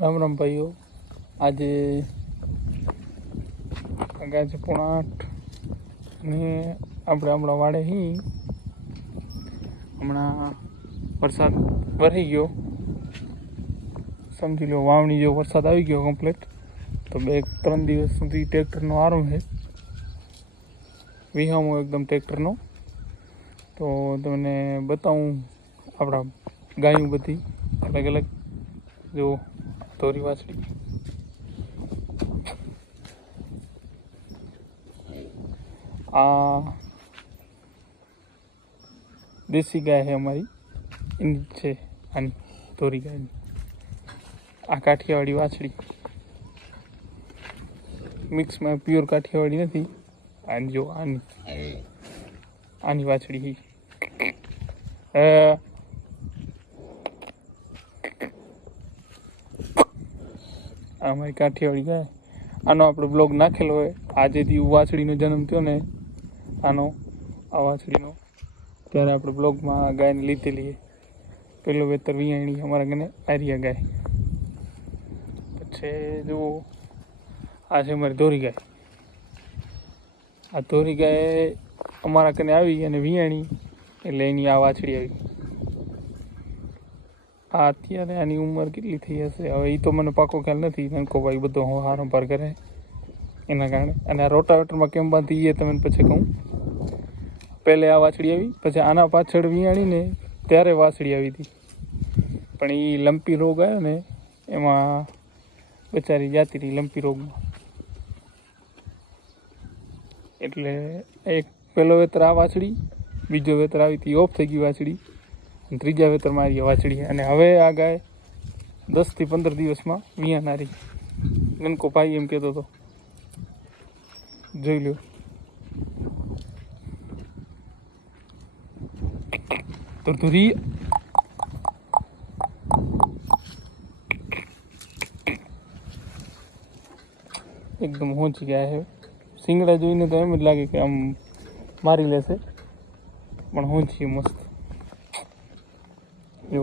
રામ રામ ભાઈઓ, આજે વાગ્યા છે 7:30 ને આપણે હમણાં વાડે હી. હમણાં વરસાદ વરસી ગયો, સમજી લો વાવણી જેવો વરસાદ આવી ગયો કમ્પ્લીટ. તો 2-3 દિવસ સુધી ટ્રેક્ટરનો આરામ છે, વિહામો એકદમ ટ્રેક્ટરનો. તો તમને બતાવું આપણા ગાયું બધી અલગ અલગ. જો ધોરી વાછડી, આ દેશી ગાય છે અમારી, એની છે આની ધોરી ગાયની. આ કાઠિયાવાડી વાછડી, મિક્સમાં પ્યોર કાઠિયાવાડી નથી. આની જો આની વાછડી અમારી કાઠિયાવાડી ગાય. આનો આપણે બ્લોગ નાખેલો હોય, આજેથી વાછડીનો જન્મ થયો ને આનો, આ વાછડીનો, ત્યારે આપણે બ્લોગમાં ગાયને લીધેલી. પેલો વેતર વિયાણી અમારા ઘરે આર્યા ગાય. પછી જો આ છે અમારી ધોરી ગાય. આ ધોરી ગાય અમારા કને આવી અને વિયાણી, એટલે એની આ વાછડી આવી. આ અત્યારે આની ઉંમર કેટલી થઈ હશે હવે એ તો મને પાકો ખ્યાલ નથી. નનકો ભાઈ બધો હારંપાર કરે એના કારણે. અને આ રોટાવેટરમાં કેમ બાંધી એ તમને પછી કહું. પહેલે આ વાછડી આવી, પછી આના પાછળ વિયાણીને ત્યારે વાછડી આવી હતી. પણ એ લંપી રોગ આવ્યો ને એમાં બચારી જાતી રહી લંપી રોગમાં. એટલે એક પહેલો વેતર આ વાછડી, બીજો વેતર આવી હતી ઓફ થઈ ગઈ વાછડી, અને ત્રીજા વેતરમાં આવી વાછડી. અને હવે આ ગાય 10 થી 15 દિવસમાં વિયાનારી. નનકો ભાઈ એમ કહેતો હતો, જોઈ લો. તો ધોરી એકદમ હોંચી ગયા છે. સિંગડા જોઈને તો એમ જ લાગે કે આમ મારી લેશે, પણ હોંચી મસ્ત. જો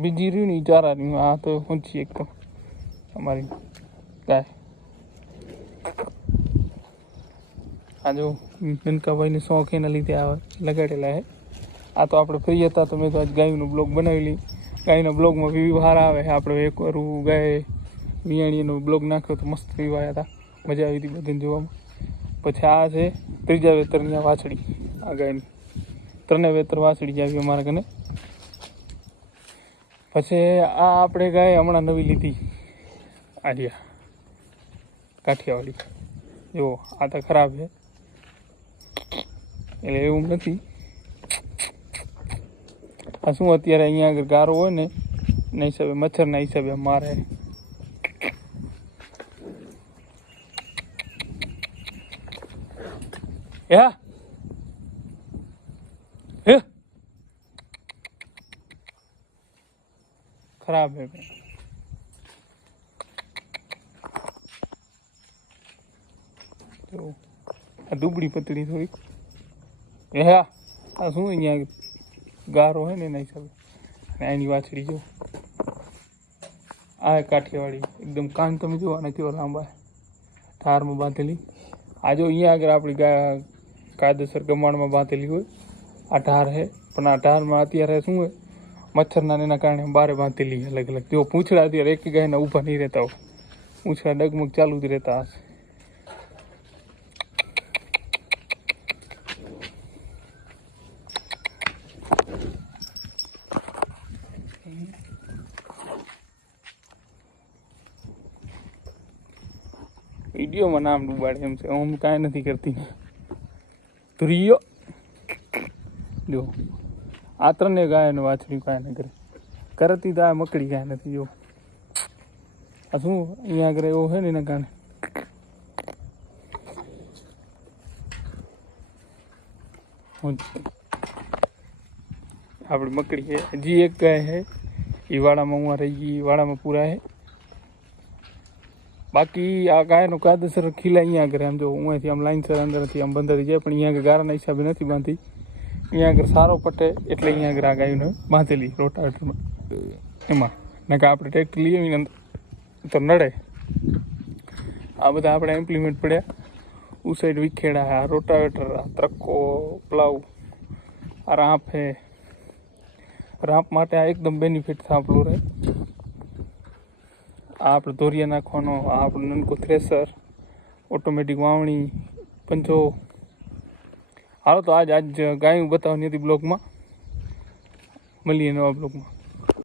બીજી રહ્યું ને ચારાની, આ તો હોંચી એકદમ અમારી ગાય. આ જો નનકાભાઈને શોખ એના લીધે આ લગાડેલા છે. આ તો આપણે ફ્રી હતા તો મેં તો આજ ગાયનો બ્લોગ બનાવી લઈ. ગાયના બ્લોગમાં વ્યૂ સારા આવે. આપણે એકવાર ગાય વિયાણીનો બ્લોગ નાખ્યો તો મસ્ત વ્યૂ આવ્યા હતા, મજા આવી હતી બધાને જોવામાં. પછી આ છે ત્રીજા વેતરની આ વાછડી. આ ગાયની 3 વેતર વાછડી આવી અમારા કને. પછી આ આપણે ગાય હમણાં નવી લીધી, આર્યા કાઠિયાવાડી. જો આ તો ખરાબ છે, એટલે એવું નથી. આ શું અત્યારે અહીંયા આગળ ગારો હોય ને એના હિસાબે, મચ્છરના હિસાબે મારે. ખરાબ હે ભાઈ. તો આ દુબળી પતળી થોડીક. આ શું અહીંયા ગારો હોય ને એના હિસાબે. અને એની વાછડી જો, આ કાઠિયાવાડી એકદમ. કાન તમે જુઓ આને કેવો લાંબા, ધારમાં બાંધેલી. આ જો અહીંયા આગળ આપણી ગાય કાયદેસર ગમાણમાં બાંધેલી હોય, આ ઢાર છે. પણ આ ઢારમાં અત્યારે શું હોય, મચ્છરના એના કારણે બારે બાંધેલી અલગ અલગ. જો પૂંછડા અત્યારે એક ગાયના ઊભા નહીં રહેતા હોય, પૂંછડા ડગમગ ચાલુ જ રહેતા હશે. વિડીયોમાં નામ ડૂબાડે એમ છે, હું કાંઈ નથી કરતી. ધુરીયો જો આ 3 ગાયને વાછડી કાંઈ ન કરે. કરતી તો આ મકડી ગાય નથી. જો આ શું અહીંયા આગળ એવું છે ને એના કારણે. આપણી મકડી છે. હજી એક ગાય છે એ વાડામાં હું રહી ગઈ, વાડામાં પૂરા છે. બાકી આ ગાયનો કાયદેસર ખીલા અહીંયા આગળ આમ જો અહીંયાથી આમ લાઈનસર અંદરથી આમ બંધાઈ જાય. પણ અહીંયા આગળ ગારાના હિસાબે નથી બાંધી. અહીંયા આગળ સારો પટે એટલે અહીંયા આગળ આ ગાયને બાંધેલી રોટાવેટરમાં એમાં. ને કે આપણે ટ્રેક્ટર લઈ આવીને તો નડે. આ બધા આપણે ઇમ્પ્લિમેન્ટ પડ્યા. ઉ સાઈડ વિખેડા હે, આ રોટાવેટર, આ ત્રક્કો, પ્લાવ, આ રાંપ હે. રાંપ માટે આ એકદમ બેનિફિટ થાંભલું રહે. આ આપણે ધોરિયા નાખવાનો, આ આપણું નનકું થ્રેસર, ઓટોમેટિક વાવણી, પંચો. હાલો તો આજ ગાયું બતાવવાની હતી બ્લોગમાં. મળીએ નવા બ્લોગમાં.